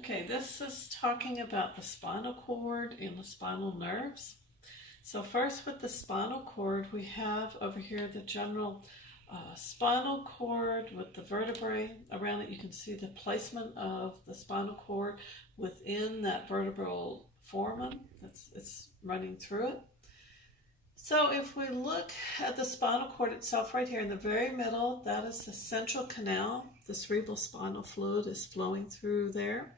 Okay, this is talking about the spinal cord and the spinal nerves. So first with the spinal cord, we have over here the general spinal cord with the vertebrae around it. You can see the placement of the spinal cord within that vertebral foramen it's running through it. So if we look at the spinal cord itself right here in the very middle, that is the central canal. The cerebral spinal fluid is flowing through there.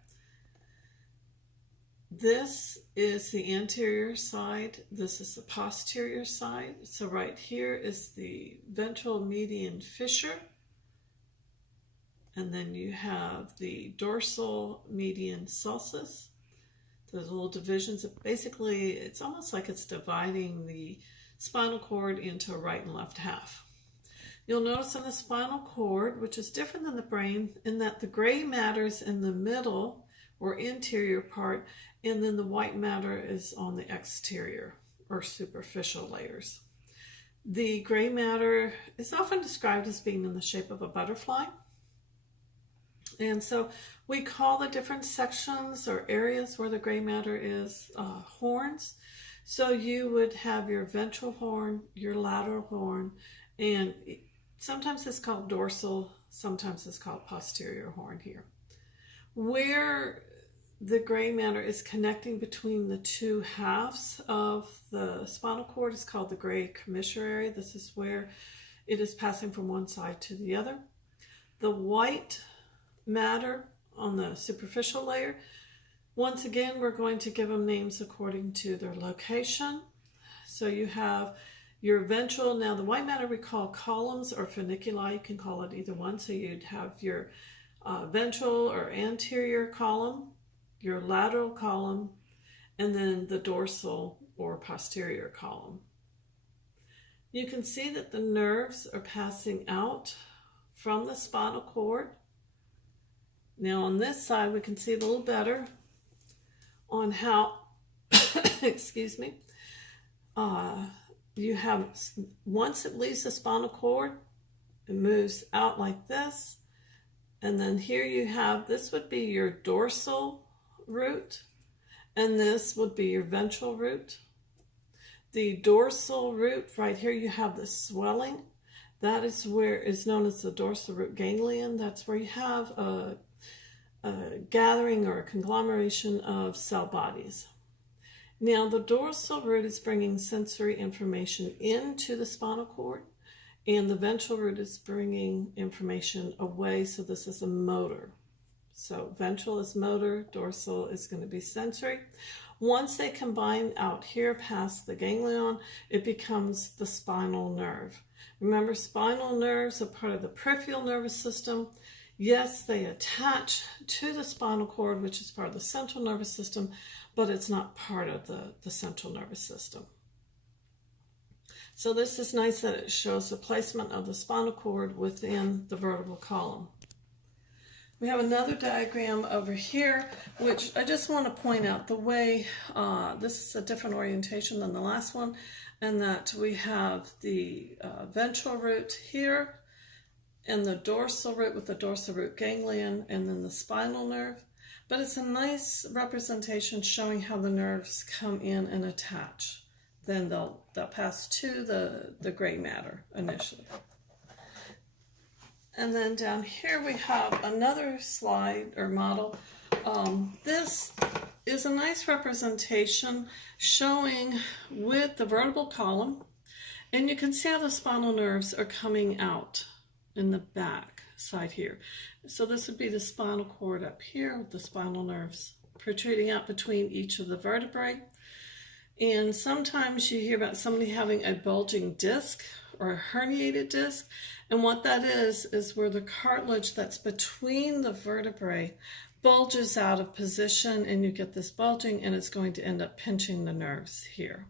This is the anterior side. This is the posterior side. So right here is the ventral median fissure. And then you have the dorsal median sulcus. Those little divisions. Basically, it's almost like it's dividing the spinal cord into a right and left half. You'll notice in the spinal cord, which is different than the brain, in that the gray matter is in the middle or interior part, and then the white matter is on the exterior or superficial layers. The gray matter is often described as being in the shape of a butterfly. And so we call the different sections or areas where the gray matter is horns. So you would have your ventral horn, your lateral horn, and sometimes it's called dorsal, sometimes it's called posterior horn here. Where the gray matter is connecting between the two halves of the spinal cord is called the gray commissary. This is where it is passing from one side to the other. The white matter on the superficial layer, once again, we're going to give them names according to their location. So you have your ventral, now the white matter we call columns or funiculi, you can call it either one. So you'd have your ventral or anterior column, your lateral column, and then the dorsal or posterior column. You can see that the nerves are passing out from the spinal cord. Now on this side, we can see it a little better on how, excuse me, you have, once it leaves the spinal cord, it moves out like this. And then here you have, this would be your dorsal root, and this would be your ventral root. The dorsal root, right here you have the swelling. That is where it's known as the dorsal root ganglion. That's where you have a gathering or a conglomeration of cell bodies. Now the dorsal root is bringing sensory information into the spinal cord, and the ventral root is bringing information away. So this is a motor. So ventral is motor, dorsal is going to be sensory. Once they combine out here past the ganglion, it becomes the spinal nerve. Remember, spinal nerves are part of the peripheral nervous system. Yes, they attach to the spinal cord, which is part of the central nervous system, but it's not part of the central nervous system. So this is nice that it shows the placement of the spinal cord within the vertebral column. We have another diagram over here, which I just want to point out the way, this is a different orientation than the last one, and that we have the ventral root here, and the dorsal root with the dorsal root ganglion, and then the spinal nerve. But it's a nice representation showing how the nerves come in and attach. Then they'll pass to the gray matter initially. And then down here we have another slide or model. This is a nice representation showing with the vertebral column, and you can see how the spinal nerves are coming out in the back side here. So this would be the spinal cord up here with the spinal nerves protruding out between each of the vertebrae. And sometimes you hear about somebody having a bulging disc or a herniated disc, and what that is where the cartilage that's between the vertebrae bulges out of position, and you get this bulging, and it's going to end up pinching the nerves here.